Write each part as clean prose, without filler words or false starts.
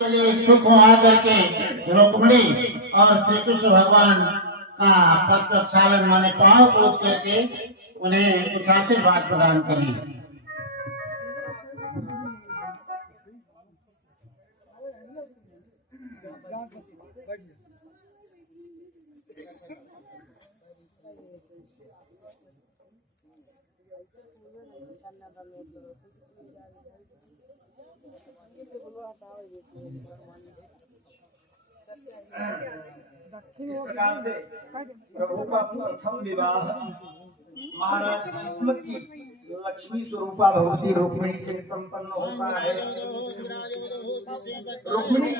के लिए इच्छुक हो आकर के रुक्मिणी और श्री कृष्ण भगवान का पद प्रक्षालन माने पांव पोछ करके उन्हें कुछ आशीर्वाद प्रदान करें। इस प्रकार से प्रभु का प्रथम विवाह महाराज कृष्ण की लक्ष्मी स्वरूपा भगवती रुक्मिणी से संपन्न होता है। रुक्मिणी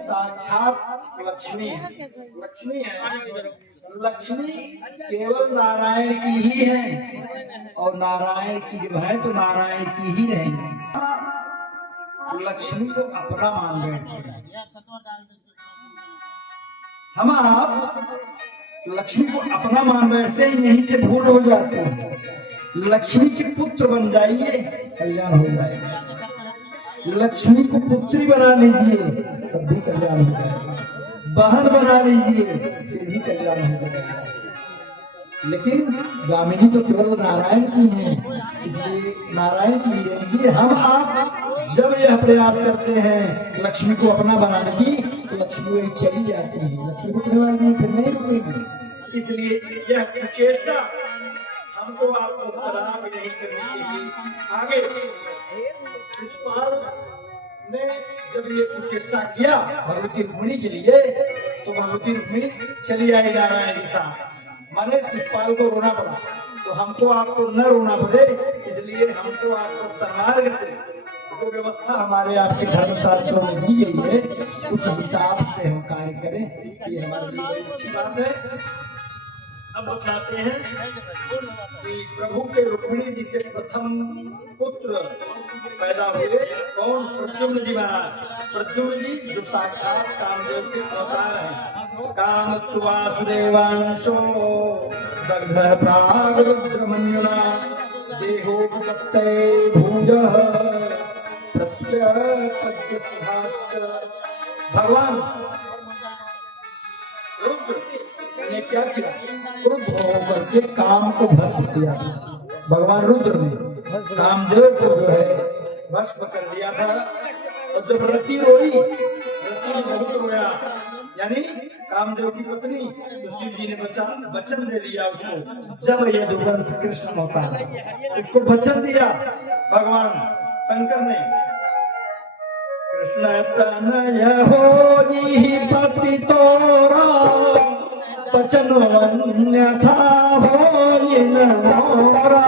साक्षात लक्ष्मी है। लक्ष्मी है, लक्ष्मी केवल नारायण की ही है और नारायण की जब है तो नारायण की ही रहेगी। लक्ष्मी को अपना मान बैठे हम आप लक्ष्मी को अपना मान बैठते हैं, यहीं से भूल हो जाते हैं। लक्ष्मी के पुत्र बन जाइए, कल्याण हो जाएगा। लक्ष्मी को पुत्री बना लीजिए, तब भी कल्याण हो जाएगा। बहन बना लीजिए, फिर भी कल्याण हो जाएगा। लेकिन गामिनी तो केवल नारायण की है, इसलिए नारायण की रहेंगी। हम आप जब यह प्रयास करते हैं लक्ष्मी को अपना बनाने की, तो लक्ष्मी वही चली जाती है। लक्ष्मी को फिर नहीं रुकेगी। इसलिए यह प्रचेष्टा हमको आपको खराब नहीं करनी चाहिए। आगे शिशुपाल ने जब ये प्रचेष्टा किया भगवती रुक्मिणी के लिए, तो भगवती रुक्मिणी चली आई जा रहा है दिशा, माने शिशुपाल को रोना पड़ा। तो हमको आपको न रोना पड़े, इसलिए हमको आपको सन्मार्ग से जो व्यवस्था हमारे आपके धर्मशास्त्रों में दी गई है, उस हिसाब से हम कार्य करें, ये हमारे लिए बड़ी अच्छी बात है। अब बताते हैं कि प्रभु के रुक्मिणी जी से प्रथम पुत्र पैदा हुए कौन? प्रद्युम्न जी महाराज। प्रद्युम्न जी जो साक्षात कामदेव के अवतार हैं। कामस्तु वासुदेवांशो दग्ध प्रागरुद्रमन्युना देहोपतप्ते भुजः भगवान रुद्र ने क्या किया? क्रुद्ध होकर के काम को भस्म किया। भगवान रुद्र ने कामदेव को जो है भस्म कर दिया था। और जब रति रोई, रति ने बहुत रोया, यानी कामदेव की पत्नी, तो शिव जी ने वचन दे दिया उसको। जब यदुवंश कृष्ण होता है, उसको वचन दिया भगवान शंकर ने, कृष्ण तनय होई पति तोरा वचन अन्यथा होई न मोरा।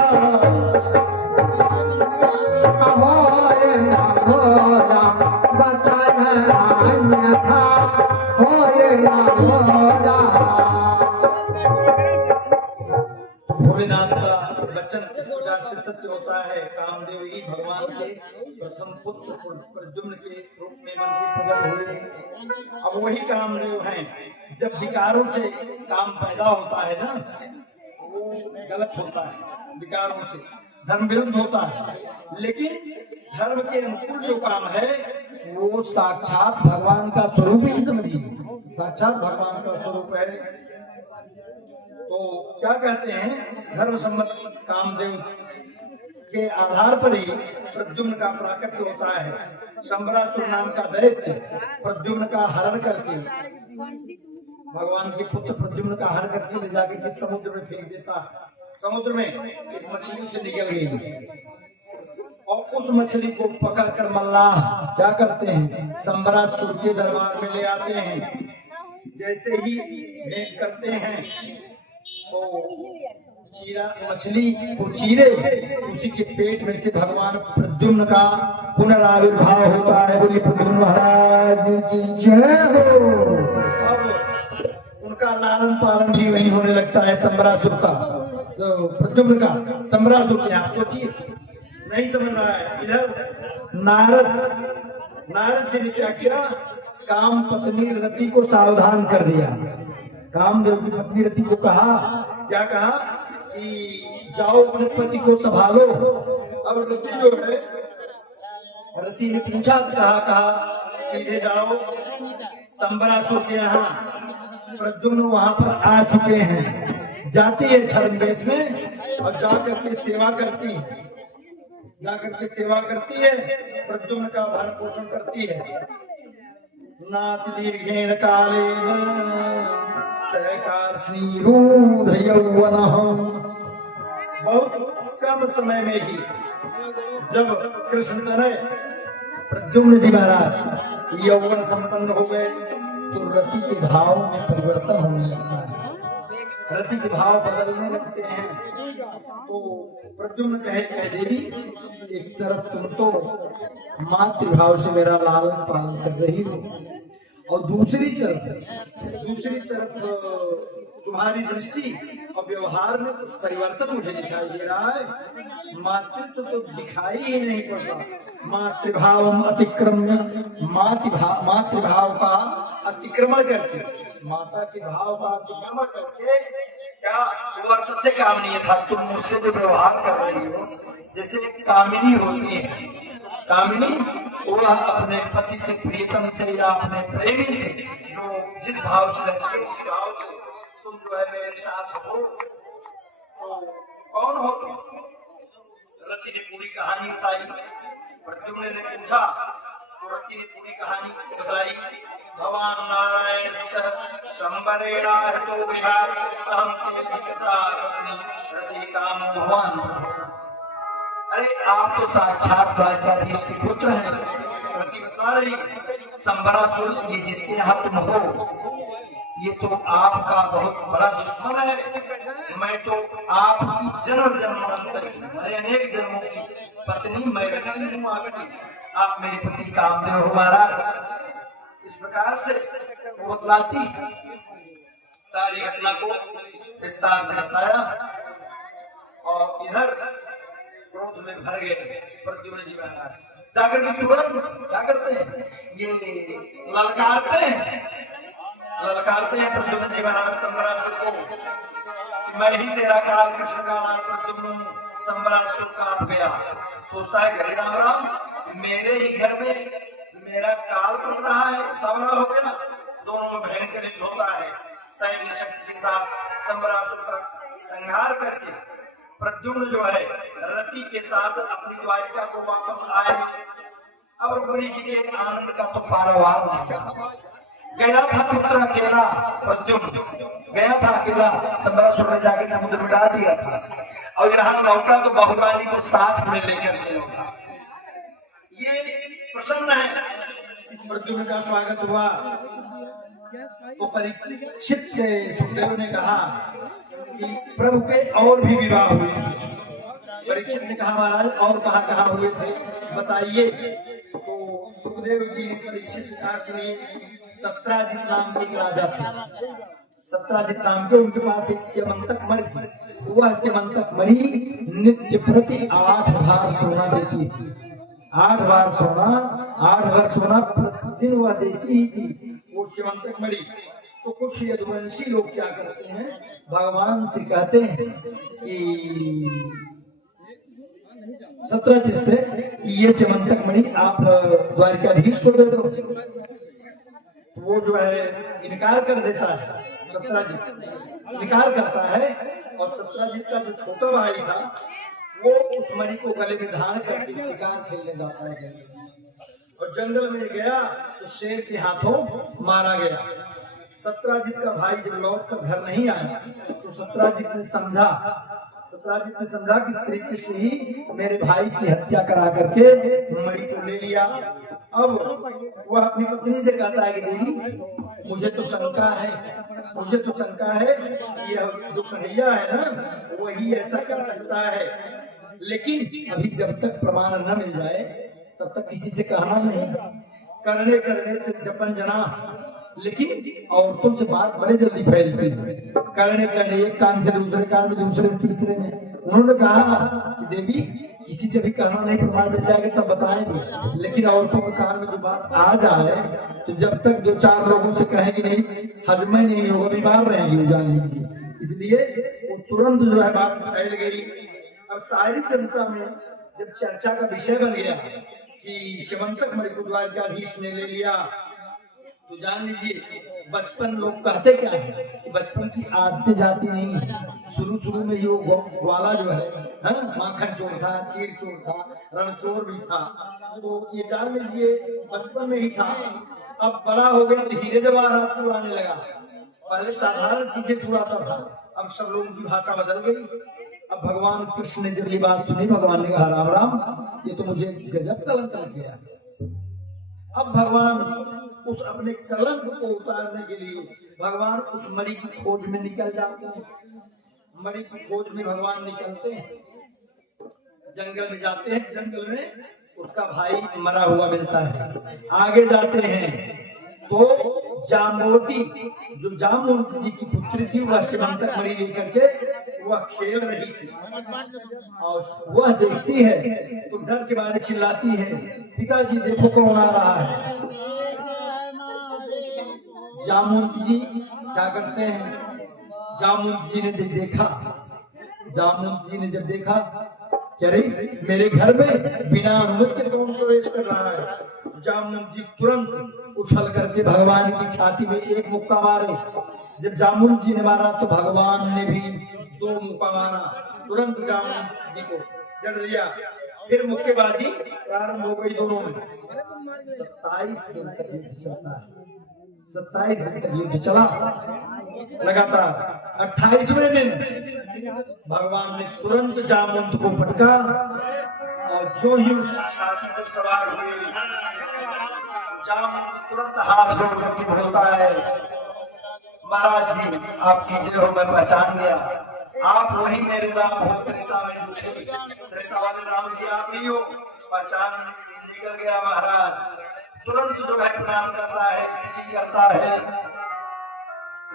होय न मोरा वचन अन्यथा होय न मोरा। भोलेनाथ का वचन इस प्रकार से सत्य होता है। कामदेव ही भगवान के प्रथम पुत्र प्रद्युम्न के रूप में बन के प्रकट हुए। अब वही कामदेव हैं। जब विकारों से काम पैदा होता है ना, वो गलत होता है, विकारों से धर्म विरुद्ध होता है। लेकिन धर्म के अनुकूल जो काम है वो साक्षात भगवान का स्वरूप ही समझिए, साक्षात भगवान का स्वरूप है। तो क्या कहते हैं, धर्म सम्मत कामदेव के आधार पर ही प्रद्युम्न का प्राकट्य होता है। शंबरासुर नाम का दैत्य प्रद्युम्न का हरण करके, भगवान के पुत्र प्रद्युम्न का हरण करके ले जाकर के समुद्र में फेंक देता। समुद्र में एक मछली से निकल गई और उस मछली को पकड़कर मल्लाह क्या करते हैं, शंबरासुर के दरबार में ले आते हैं। जैसे ही भेंट करते हैं तो चीरा मछली को चीरे, उसी के पेट में से भगवान प्रद्युम्न का पुनराविर्भाव होता है। बोलिए प्रद्युम्न महाराज की जय हो। अब उनका लालन पालन भी वही होने लगता है शंबरासुर का, तो प्रद्युम्न का शंबरासुर के यहाँ। सोचिए, नहीं समझ रहा है। इधर नारद जी ने क्या किया, काम पत्नी रति को सावधान कर दिया। कामदेव की पत्नी रति को कहा, क्या कहा कि जाओ अपने पति को संभालो। अब रति जो है रति ने पूछा तो कहा सीधे जाओ संबरासुर के यहाँ। प्रद्युम्न वहां पर आ चुके हैं। जाती है छद्मवेश में और जाकर के सेवा करती है, जाकर के सेवा करती है, प्रद्युम्न का भरण पोषण करती है। नाथ दीर्घेण कालेन सहकार्ष्णीरूढ़ यौवनः। बहुत कम समय में ही जब कृष्ण तनय प्रद्युम्न जी महाराज यौवन संपन्न हो गए तो रति के भाव में परिवर्तन होने लगता है, रति के भाव बदलने लगते हैं। तो प्रद्युम्न कहे देवी, एक तरफ तुम तो मातृभाव से मेरा लालन पालन कर रही हो और दूसरी तरफ तुम्हारी दृष्टि और व्यवहार में कुछ परिवर्तन मुझे दिखाई दे रहा है। मातृत्व तो दिखाई ही नहीं पड़ता। मातृभाव अतिक्रम्य, मातृभाव का अतिक्रमण करके, माता के भाव का अतिक्रमण करके क्या वर्त से काम नहीं था। तुम मुझसे जो व्यवहार कर रही हो जैसे कामिनी होती है, कामिनी वह अपने पति से, प्रियतम से या अपने प्रेमी से जो जिस भाव से रहती है उस भाव से तुम जो है मेरे साथ हो। तो कौन हो तुम? रति ने पूरी कहानी बताई। प्रद्युम्न ने पूछा तो रति ने पूरी कहानी बताई। भगवान नारायण संबरेणा हतो गृहात् अहं तीर्थिकता पत्नी रति काम भगवान। अरे आप तो साक्षात द्वारकाधीश के पुत्र हैं। रति बता रही, संबरासुर ये जिसके यहाँ तुम हो ये तो आपका बहुत बड़ा दुश्मन है। मैं तो आपकी जन्म जन्मांतर की, अनेक जन्मों की पत्नी मैं रति हूँ आपकी। आप मेरे पति कामदेव हो महाराज। इस प्रकार से वो बतलाती सारी घटना को विस्तार से बताया और इधर क्रोध में भर गए प्रद्युम्न जी महाराज। जाकर के तुरंत क्या करते हैं, ये ललकारते हैं प्रद्युम्न जी महाराज संबरासुर को कि मैं ही तेरा काल कृष्ण का नाम प्रद्युम्न संबरासुर काट गया। सोचता है घरे राम राम मेरे ही घर में मेरा काल पड़ रहा है, सामना हो गया। दोनों में भयंकर युद्ध होता है। सैन्य शक्ति के साथ संबरासुर का संहार करके प्रद्युम्न जो है रति के साथ अपनी द्वारिका को वापस आए। अब रुक्मिणी जी के आनंद का तो पारावार नहीं था। गया था पुत्र अकेला, प्रद्युम्न गया था अकेला, संबरासुर ने जाके समुद्र में डाल दिया था और यहाँ नौका तो बहुरानी को साथ में लेकर के लौटा। ये प्रसन्न है। प्रद्युम्न का स्वागत हुआ तो परीक्षित से सुखदेव ने कहा कि प्रभु के और भी विवाह हुए। परीक्षित ने कहा महाराज और कहाँ हुए थे बताइए। तो सुखदेव जी ने परीक्षित से कहा कि सत्राजित नाम के राजा थे। सत्राजित नाम के उनके पास एक स्यमंतक मणि थी। वह स्यमंतक मणि नित्य प्रति 8 बार सोना देती थी। 8 बार सोना प्रतिदिन वह देती ही थी वो स्यमंतक मणि। तो कुछ यदुवंशी लोग क्या करते हैं, भगवान से कहते हैं कि सत्राजित से ये स्यमंतक मणि आप द्वारिकाधीश को दे दो। वो जो है इनकार कर देता है। सत्राजित इनकार करता है और सत्राजित का जो छोटा भाई था वो उस मणि को गले में धारण करके शिकार खेलने जाता है और जंगल में गया तो शेर के हाथों मारा गया। सत्राजित का भाई जब लौट कर घर नहीं आया तो सत्राजित ने समझा कि श्री कृष्ण ही मेरे भाई की हत्या करा करके मणि को ले लिया। अब वह अपनी पत्नी से कहता है कि देवी मुझे तो शंका है यह जो कन्हैया है ना वही ऐसा कर सकता है, लेकिन अभी जब तक प्रमाण न मिल जाए तब तक किसी से कहना नहीं। करने से जपन जना, लेकिन औरतों से बात बड़े जल्दी फैलती है। करने एक कान से दूसरे कान में, दूसरे से तीसरे में। उन्होंने कहा कि देवी किसी से भी कहना नहीं, प्रमाण मिल जाएगा तब बताएंगे, लेकिन औरतों के कान में जो बात आ जाए तो जब तक 2-4 लोगों से कहेंगे नहीं हजम नहीं होगा, बीमार रहेंगे जान लीजिए। इसलिए वो तुरंत जो है बात फैल गई। अब सारी जनता में जब चर्चा का विषय बन गया कि शिवंतक मणि को द्वारकाधीश ने ले लिया। तो जान लीजिए बचपन लोग कहते क्या है कि बचपन की आदतें जाती नहीं है। शुरू में यो ग्वाला जो है माखन चोर था, चीर चोर था, रणचोर भी था। तो ये जान लीजिए बचपन में ही था। अब बड़ा हो गया धीरे जवाहरात चुराने लगा। पहले साधारण चीजें चुराता था, अब सब लोगों की भाषा बदल गई। अब भगवान कृष्ण ने जब ये बात सुनी, भगवान ने कहा राम राम, ये तो मुझे गजब कलंक लग गया। अब भगवान उस अपने कलंक को उतारने के लिए भगवान उस मणि की खोज में निकल जाते हैं। मणि की खोज में भगवान निकलते हैं, जंगल में जाते हैं। जंगल में उसका भाई मरा हुआ मिलता है। आगे जाते हैं तो जाम्बवती जो जामवंत जी की पुत्री थी, वह शिवंतक मणि लेकर के वह खेल रही थी और वह देखती है तो डर के मारे चिल्लाती है, पिताजी देखो कौन आ रहा है। जामवंत जी क्या करते हैं, जामवंत जी ने देखा, जामवंत जी ने जब देखा कह रही मेरे घर में बिना अनुमति के कौन प्रवेश कर रहा है। जामवंत जी तुरंत उछल करके भगवान की छाती में एक मुक्का मारे। जब जामवंत जी ने मारा तो भगवान ने भी 2 मुक्का मारा। तुरंत जामवंत जी को जड़ दिया। फिर मुक्केबाजी प्रारंभ हो गई दोनों में। 27 दिन तक युद्ध चलता है। 27 दिन तक युद्ध चला लगातार। 28वें दिन भगवान ने तुरंत जामवंत को पटका और जो ही उसकी छाती पर सवार हुए, जामवंत तुरंत हाथ जोड़ करके बोलता है, महाराज जी आपकी जय हो, मैं पहचान गया, आप वही मेरे राम हो त्रेता में जो थे, त्रेता वाले राम जी आप ही हो, पहचान निकल गया महाराज। तुरंत जो है प्रणाम करता है, विनती करता है।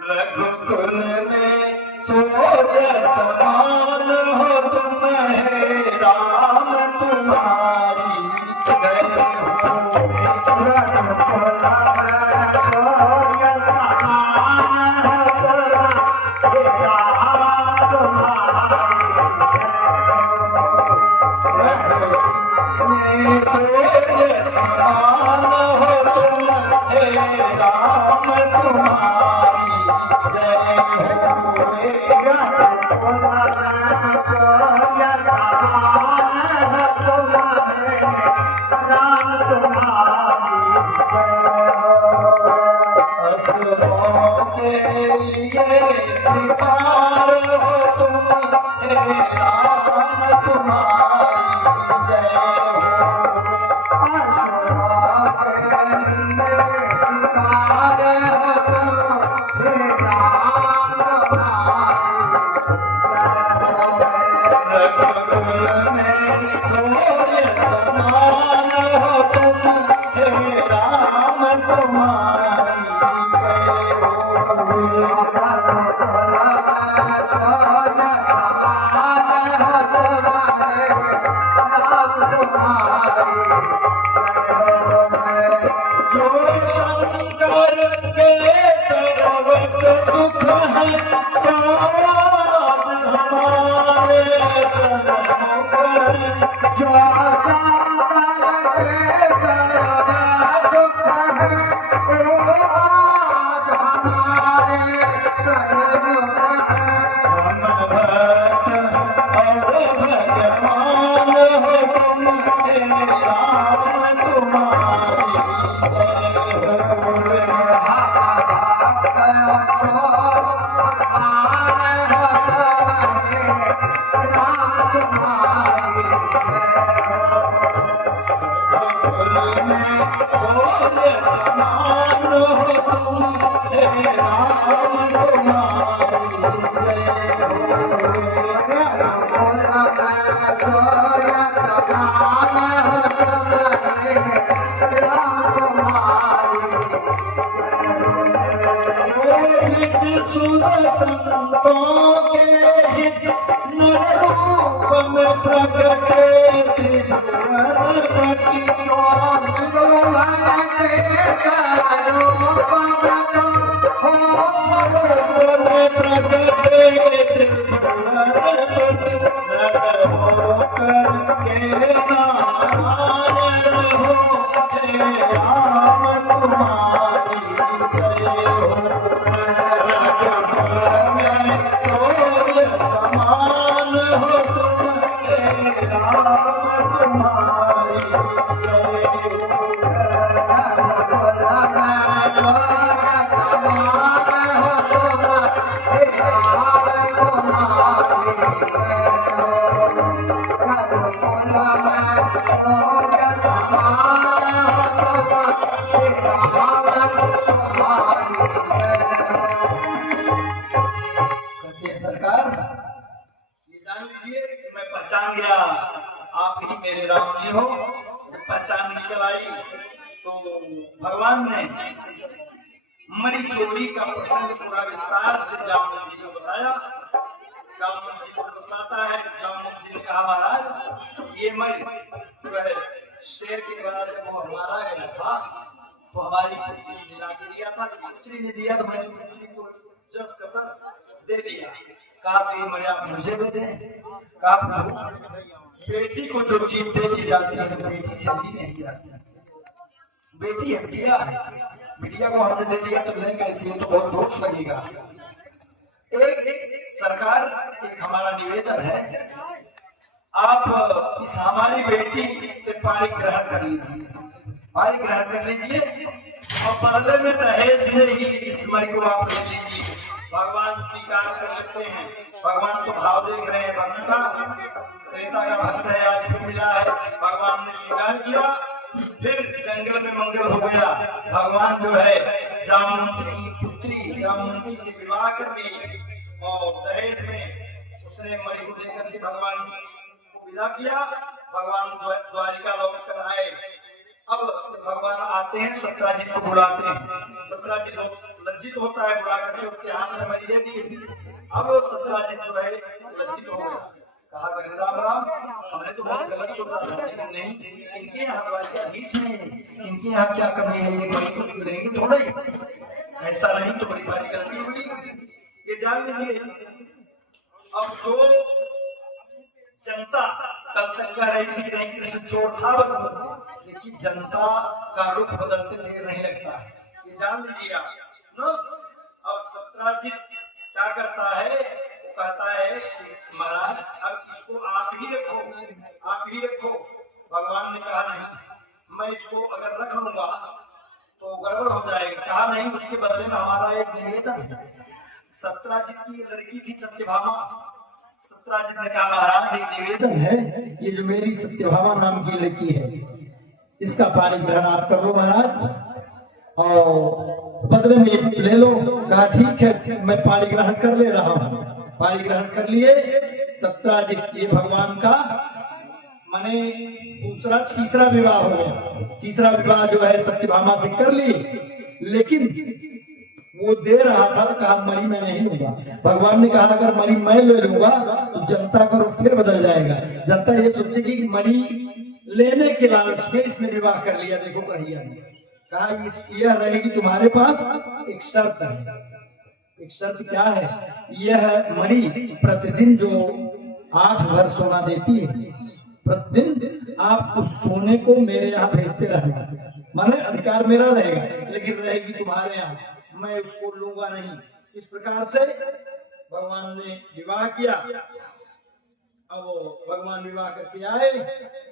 रघुकुल में सूरज समान हो तुम, है राम तुम्हारी जय हो। रघुकुल में सूरज समान हो तुम, है राम तुम्हारी सूरज समान हो तुम, हे राम तुम्हारी जय सरकार ये जान लीजिए कि मैं पहचान गया आप ही मेरे राम जी हो। पहचान निकल आई तो भगवान ने मणि चोरी का प्रसंग पूरा विस्तार से जामुन जी को बताया। जामुन जी को बताता है, जामुन जी ने कहा महाराज ये मणि जो है शेर के द्वारा जब वो हमारा गया था तो हमारी पुत्री ने ला के दिया था। पुत्री ने दिया तो मैंने पुत्री को जस का तस दे दिया। कहा कि मणि आप मुझे दे दें। कहा बेटी को जो चीज दे दी जाती है तो बेटी से ली नहीं जाती। बेटी है बिटिया, बिटिया को हमने दे दिया तो नहीं कैसी है तो बहुत दोष लगेगा। एक सरकार एक हमारा निवेदन है, आप इस हमारी बेटी से पानी ग्रहण कर लीजिए, पानी ग्रहण कर लीजिए और बदले में दहेज में ही इस मणि को आप ले लीजिए। भगवान स्वीकार कर लेते हैं। भगवान तो भाव देख रहे हैं, भक्त का त्रेता का भक्त है, आज फिर मिला है। भगवान ने स्वीकार किया, फिर जंगल में मंगल हो गया। भगवान जो है जामुन की पुत्री जामुन से विवाह कर ली और दहेज में उसने मणि को लेकर के भगवान को विदा किया। भगवान द्वारिका लौट कर आए। अब भगवान आते हैं, सत्राजित को बुलाते हैं। सत्राजित लज्जित होता है, बुला करके उसके हाथ में मणि दे दी। अब वो सत्राजित जो है लज्जित हो गया। कहा राम राम, हमने तो बहुत गलत सोचा था, लेकिन नहीं, इनके यहाँ द्वारिकाधीश है, इनके यहाँ क्या कमी है, ये मणि को लेंगे थोड़ा ही, ऐसा नहीं तो बड़ी भारी गलती हुई। ये जान लीजिए। अब जो जनता कल तक कह रही थी नहीं कृष्ण चोर था बचपन से, लेकिन जनता का रुख बदलते देर नहीं लगता है, ये जान लीजिए आप न। अब सत्राजित क्या करता है, वो कहता है महाराज अब इसको आप ही रखो, आप ही रखो। भगवान ने कहा नहीं, मैं इसको अगर रख लूंगा तो गड़बड़ हो जाएगी। कहा नहीं, उसके बदले में हमारा एक निवेदन है। सत्राजित की लड़की थी सत्यभामा। सत्राजित ने कहा महाराज एक निवेदन है, ये जो मेरी सत्यभामा नाम की लड़की है इसका पानी ग्रहण आप कर लो महाराज और बदले में ये ले लो। कहा ठीक है, मैं पानी ग्रहण कर ले रहा हूँ। पानी ग्रहण कर लिए सत्राजित, ये भगवान का माने तीसरा विवाह हो गया। तीसरा विवाह जो है सत्यभामा से कर ली, लेकिन वो दे रहा था, कहा मणि मैं नहीं लूंगा। भगवान ने कहा अगर मणि मैं ले लूंगा तो जनता का रुख फिर बदल जाएगा। जनता ये सोचेगी कि मणि लेने के लालच में इसने विवाह कर लिया। देखो कहिया कहा यह रहेगी तुम्हारे पास, एक शर्त है। एक शर्त क्या है, यह मणि प्रतिदिन जो 8 भर सोना देती है, प्रतिदिन आप उस सोने को मेरे यहाँ भेजते रहना, माने अधिकार मेरा रहेगा, लेकिन रहेगी तुम्हारे यहाँ, मैं उसको लूंगा नहीं। इस प्रकार से भगवान ने विवाह किया। अब वो भगवान विवाह करके आए।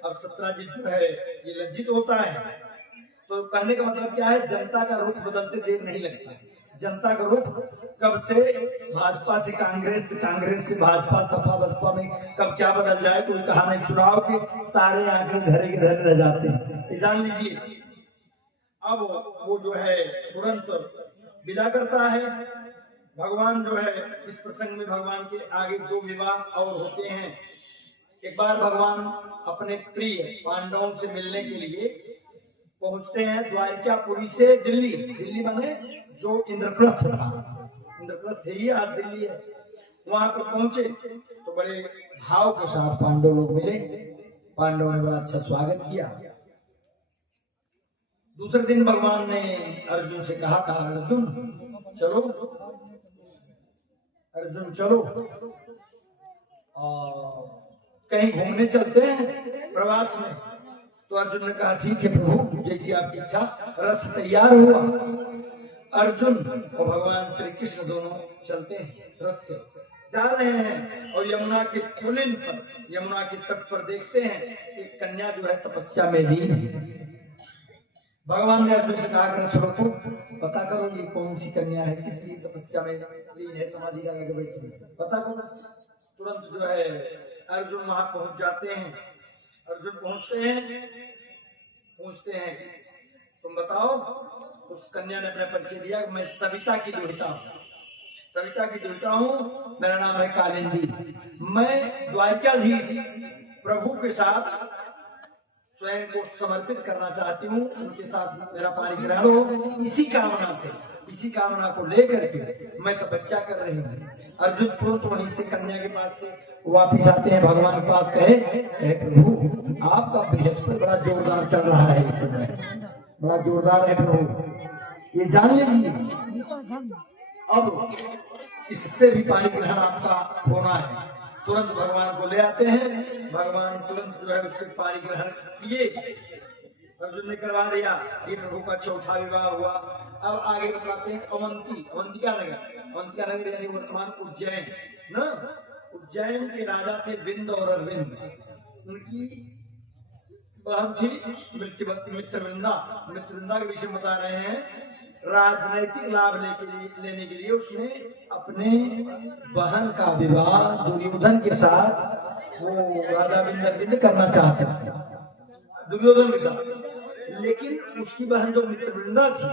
अब सत्राजित जो है ये लज्जित होता है। तो कहने का मतलब क्या है, जनता का रुख बदलते देर नहीं लगता। जनता का रुख कब से भाजपा से कांग्रेस, से कांग्रेस से भाजपा, सपा बसपा में कब क्या बदल जाए कोई कहा नहीं। चुनाव के सारे आंकड़े धरे के धरे रह जाते हैं, जान लीजिए। अब वो जो है तुरंत विदा करता है। भगवान जो है इस प्रसंग में भगवान के आगे 2 विवाह और होते हैं। एक बार भगवान अपने प्रिय पांडवों से मिलने के लिए पहुंचते हैं द्वारिकापुरी से दिल्ली। दिल्ली बने जो इंद्रप्रस्थ था, इंद्रप्रस्थ ही आज दिल्ली है। वहां पर पहुंचे तो बड़े भाव के साथ पांडव लोग मिले। पांडवों ने बड़ा अच्छा स्वागत किया। दूसरे दिन भगवान ने अर्जुन से कहा अर्जुन चलो, अर्जुन चलो और कहीं घूमने चलते हैं प्रवास में। तो अर्जुन ने कहा ठीक है प्रभु, जैसी आपकी इच्छा। रथ तैयार हुआ। अर्जुन और भगवान श्री कृष्ण दोनों चलते हैं, रथ से जा रहे हैं और यमुना के पुलिन पर, यमुना के तट पर देखते हैं एक कन्या जो है तपस्या में लीन है। भगवान ने अर्जुन से कहा रथ रोको, पता करो ये कौन सी कन्या है, किस लिए तपस्या में लीन है, समाधि लगा के बैठी है, पता करो। तुरंत जो है अर्जुन वहां पहुंच जाते हैं। अर्जुन पहुंचते हैं, पूछते हैं तुम बताओ उस कन्या ने अपना परिचय दिया कि मैं सविता की दुहिता हूँ, सविता की दुहिता हूँ, मेरा नाम है कालिंदी। मैं द्वारकाधीश प्रभु के साथ स्वयं को समर्पित करना चाहती हूँ, उनके साथ मेरा पाणिग्रहण हो। इसी कामना को लेकर के मैं तपस्या कर रही हूँ। अर्जुन तुरंत वहीं से कन्या के पास से वापिस आते हैं, भगवान के पास कहे, प्रभु आपका बृहस्पति बड़ा जोरदार चल रहा है, इस समय बड़ा जोरदार है प्रभु, ये जान लीजिए। अब इससे भी पाणिग्रहण आपका होना है। तुरंत भगवान को ले आते हैं, भगवान तुरंत जो है उसके पाणिग्रहण किए, अर्जुन ने करवा दिया। ये प्रभु का चौथा विवाह हुआ। अब आगे बताते हैं अवंतिका नगर यानी वर्तमान उज्जैन न, उज्जैन के राजा थे विंद और अरविंद। उनकी बहन थी मित्रवृंदा के विषय बता रहे हैं। राजनैतिक लाभ लेने के लिए उसने अपने बहन का विवाह दुर्योधन के साथ, वो राजा विंद करना चाहते थे दुर्योधन के साथ, लेकिन उसकी बहन जो मित्रवृंदा थी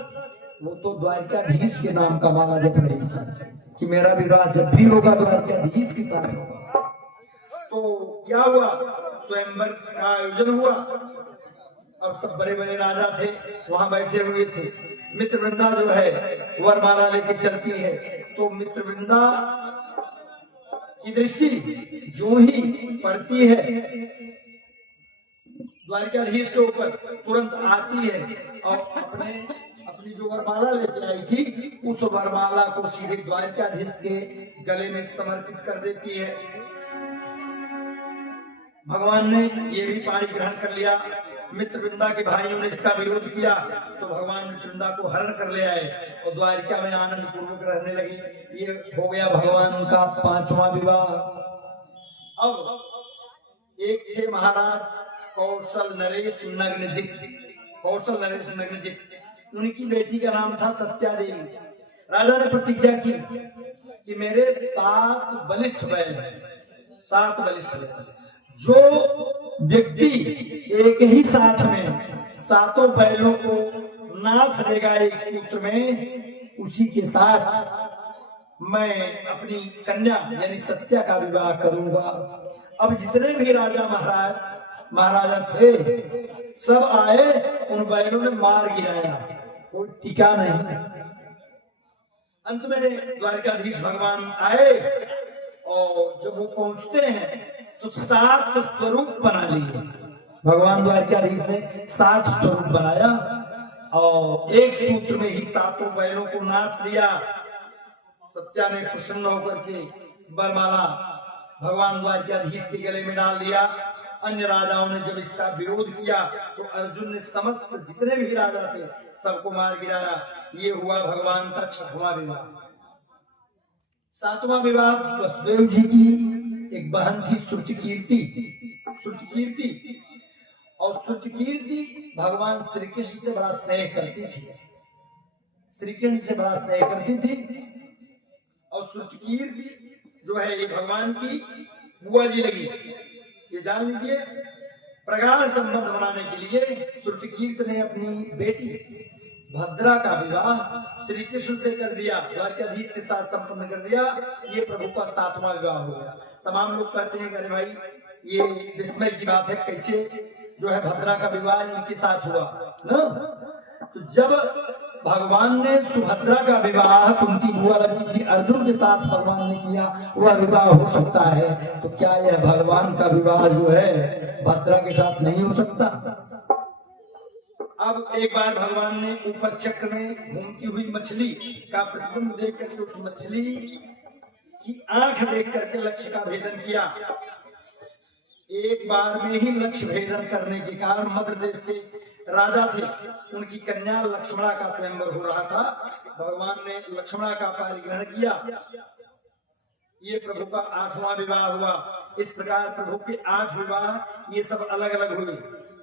वो तो द्वारकाधीश के नाम का माला जप रही थी कि मेरा विवाह जब भी होगा द्वारकाधीश के साथ होगा। तो क्या हुआ, स्वयंवर का आयोजन हुआ। अब सब बड़े बड़े राजा थे वहां बैठे हुए थे। मित्रवृंदा जो है वरमाला लेके चलती है, तो मित्रवृंदा की दृष्टि जो ही पड़ती है द्वारकाधीश के ऊपर, तुरंत आती है और अपनी जो वरमाला लेके आई थी उस वरमाला को सीधे द्वारकाधीश के गले में समर्पित कर देती है। भगवान ने ये भी पाणी ग्रहण कर लिया। मित्रवृंदा के भाइयों ने इसका विरोध किया तो भगवान मित्रवृंदा को हरण कर ले आए और द्वारिका में आनंद पूर्वक रहने लगे। ये हो गया भगवान का 5वां विवाह। अब एक थे महाराज कौशल नरेश नग्नजित, उनकी बेटी का नाम था सत्या देवी। राजा ने प्रतिज्ञा की कि मेरे 7 बलिष्ठ बैल हैं, 7 बलिष्ठ बैल, जो व्यक्ति एक ही साथ में 7 बैलों को नाथ देगा एक सूत्र में, उसी के साथ मैं अपनी कन्या यानी सत्या का विवाह करूंगा। अब जितने भी राजा महाराजा थे सब आए, उन बैलों ने मार गिराया, कोई टिका नहीं। अंत में द्वारकाधीश भगवान आए और जब वो पहुंचते हैं तो 7 स्वरूप बना लिए। भगवान द्वारकाधीश ने 7 स्वरूप बनाया और एक सूत्र में ही 7 बैलों को नाथ दिया। सत्या ने प्रसन्न होकर के वरमाला भगवान द्वारकाधीश के गले में डाल दिया। अन्य राजाओं ने जब इसका विरोध किया तो अर्जुन ने समस्त जितने भी राजा थे सबको मार गिराया। ये हुआ भगवान का 6वां विवाह। 7वां विवाह वसुदेव जी की एक बहन थी श्रुतिकीर्ति, और श्रुतिकीर्ति भगवान श्री कृष्ण से बड़ा स्नेह करती थी, और श्रुतिकीर्ति जो है ये भगवान की बुआ जी लगी। ये जान लीजिए, प्रगाढ़ संबंध बनाने के लिए श्रुतिकीर्ति ने अपनी बेटी भद्रा का विवाह श्री कृष्ण से कर दिया, द्वारकाधीश के साथ संपन्न कर दिया। ये प्रभु का 7वां विवाह हो गया। तमाम लोग कहते हैं अरे भाई ये विस्मय की बात है, कैसे जो है भद्रा का विवाह इनके साथ हुआ न? तो जब भगवान ने सुभद्रा का विवाह कुंती बुआ लगती थी अर्जुन के साथ भगवान ने किया, वह विवाह हो सकता है, तो क्या यह भगवान का विवाह जो है भद्रा के साथ नहीं हो सकता? अब एक बार भगवान ने ऊपर चक्र में घूमती हुई मछली का प्रतिबिंब देख करके उस मछली की आंख देख करके लक्ष्य का भेदन किया। एक बार में ही लक्ष्य भेदन करने के कारण मध्य देश के राजा थे, उनकी कन्या लक्ष्मणा का स्वयंवर हो रहा था। भगवान ने लक्ष्मणा का पारिग्रहण किया। ये प्रभु का 8वां विवाह हुआ। इस प्रकार प्रभु के 8 विवाह ये सब अलग अलग हुए,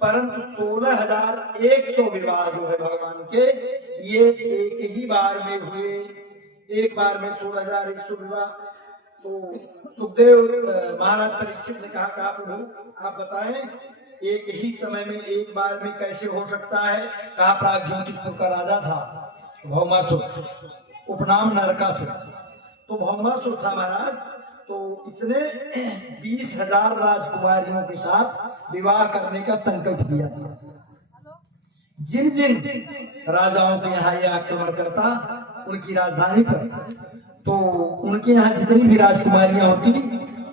परंतु 16,100 विवाह जो है भगवान के ये एक ही बार में हुए। एक बार में 16,100 विवाह। तो सुखदेव महाराज परीक्षित ने कहा प्रभु आप बताएं एक ही समय में एक बार में कैसे हो सकता है? कहा प्राग ज्योतिषपुर का राजा था भौमासुर, उपनाम नरकासुर। तो भौमासुर था महाराज, तो इसने 20,000 राजकुमारियों के साथ विवाह करने का संकल्प लिया था। जिन जिन राजाओं के यहाँ यह आक्रमण करता उनकी राजधानी पर, तो उनके यहाँ जितनी भी राजकुमारियां होती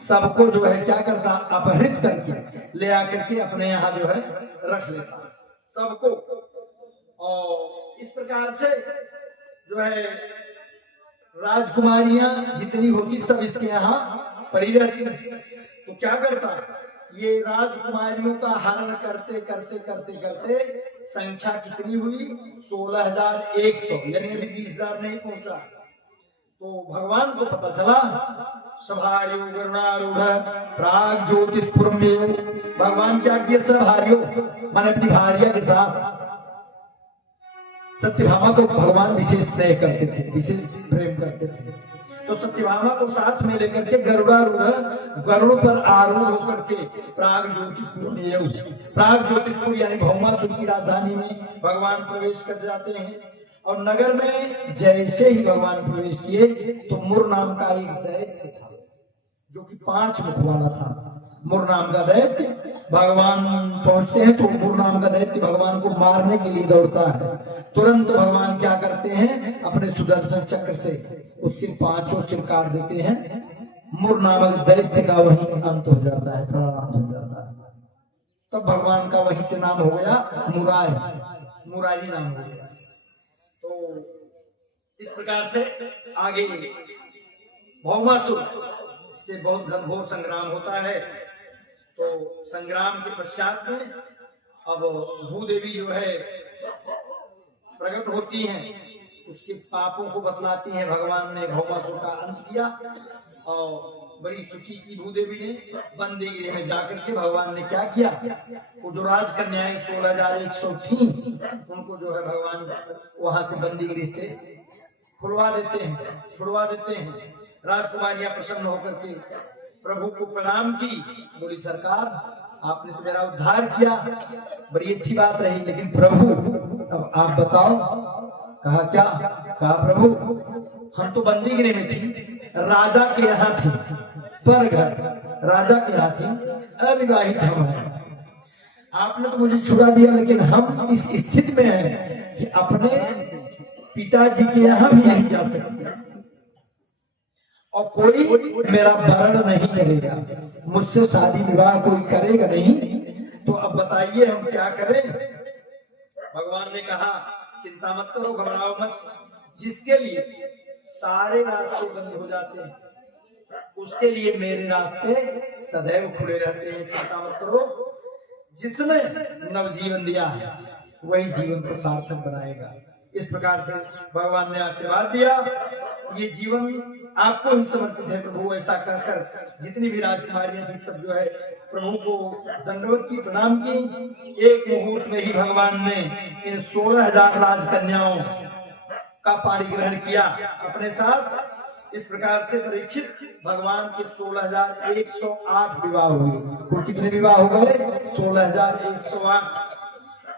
सबको जो है क्या करता, अपहरित करके ले आकर के अपने यहाँ जो है रख लेता सबको। और इस प्रकार से जो है राजकुमारियां जितनी होती सब इसके यहाँ पड़ी रहती। तो क्या करता, ये राजकुमारियों का हरण करते करते करते करते संख्या कितनी हुई? 16,100, यानी अभी 20,000 नहीं पहुंचा। तो भगवान को पता चला, सभार्यो गरुणारूढ़ प्राग ज्योतिषपुर में भगवान क्या किए? सभार्यो माने अपनी भार्या के साथ सत्यभामा को भगवान विशेष स्नेह करते थे, विशेष प्रेम करते थे। तो सत्यभामा को साथ में लेकर के गरुड़ारूढ़ गरुड़ पर आरूढ़ होकर के प्राग ज्योतिषपुर में, प्राग ज्योतिषपुर यानी भौमासुर की राजधानी में भगवान प्रवेश कर जाते हैं। और नगर में जैसे ही भगवान प्रवेश किए तो मुर नाम का एक दैत्य था जो कि 5 मुख वाला था। मुर नाम का दैत्य भगवान पहुंचते हैं तो मुर नाम का दैत्य भगवान को मारने के लिए दौड़ता है। तुरंत भगवान क्या करते हैं, अपने सुदर्शन चक्र से उसके 5 सिर काट देते हैं। मुर नामक दैत्य का वहीं अंत हो जाता है, प्राणांत हो जाता है। तब भगवान का वहीं से नाम हो गया मुरारी, मुरारी नाम हो गया। तो इस प्रकार से आगे भौमासुर से बहुत घनघोर संग्राम होता है। तो संग्राम के पश्चात में अब भूदेवी जो है प्रकट होती हैं, उसके पापों को बतलाती हैं। भगवान ने भौमासुर का अंत किया और बड़ी स्तुति की भूदेवी ने। बंदीगृह में जाकर के भगवान ने क्या किया, वो जो राजकन्याएं 16,100 थी उनको जो है भगवान वहां से बंदीगृह से खुलवा देते हैं, छुड़वा देते हैं। राजकुमारियां प्रसन्न होकर के प्रभु को प्रणाम की, बोली सरकार आपने तो मेरा उद्धार किया, बड़ी अच्छी बात रही, लेकिन प्रभु अब आप बताओ। कहा क्या? कहा प्रभु हम तो बंदीगृह में थी, राजा के यहाँ थी, पर घर राजा के यहाँ थी, अविवाहित हम हैं। आपने तो मुझे छुड़ा दिया, लेकिन हम इस स्थिति में हैं कि अपने पिताजी के यहाँ भी नहीं जा सकते और कोई मेरा वरण नहीं करेगा, मुझसे शादी विवाह कोई करेगा नहीं। तो अब बताइए हम क्या करें? भगवान ने कहा चिंता मत करो, घबराओ मत। जिसके लिए सारे रास्ते बंद हो जाते हैं उसके लिए मेरे रास्ते सदैव खुले रहते हैं, चिंता मत करो। जिसने नवजीवन दिया है वही जीवन को सार्थक बनाएगा। इस प्रकार से भगवान ने आशीर्वाद दिया, ये जीवन आपको ही समर्पित है प्रभु। ऐसा कहकर जितनी भी राजकुमारियां थी सब जो है प्रभु को दंडवत की, प्रणाम की। एक मुहूर्त में ही भगवान ने इन 16,000 राजकन्याओं का पाणी ग्रहण किया अपने साथ। इस प्रकार से परीक्षित भगवान के 16,108 विवाह हुए। कुल कितने विवाह हो गए? 16,108।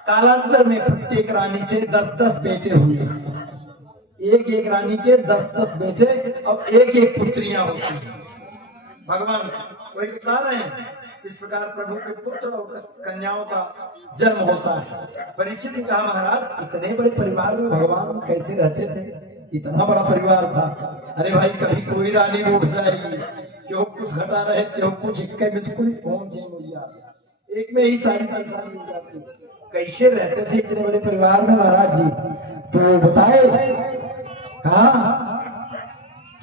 कालांतर में प्रत्येक रानी से 10-10 बेटे हुए, एक एक रानी के 10-10 बेटे, अब एक एक पुत्रियां होती हैं। भगवान वही बता रहे हैं, इस प्रकार प्रभु के पुत्र और कन्याओं का जन्म होता है। परीक्षित ने कहा महाराज इतने बड़े परिवार में भगवान कैसे रहते थे? इतना बड़ा परिवार था। अरे भाई कभी कोई रानी रूठ जाएगी, क्यों कुछ घटा रहे, क्यों कुछ इक्के में कौन चेंज हो जाता, एक में ही सारी परेशानी हो जाती। कैसे रहते थे इतने बड़े परिवार में महाराज जी? तो बताए कहा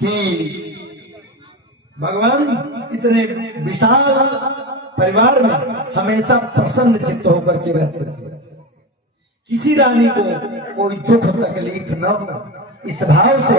कि भगवान इतने विशाल परिवार में हमेशा प्रसन्न चित्त होकर के रहते थे, किसी रानी को कोई दुख तकलीफ न हो, इस भाव से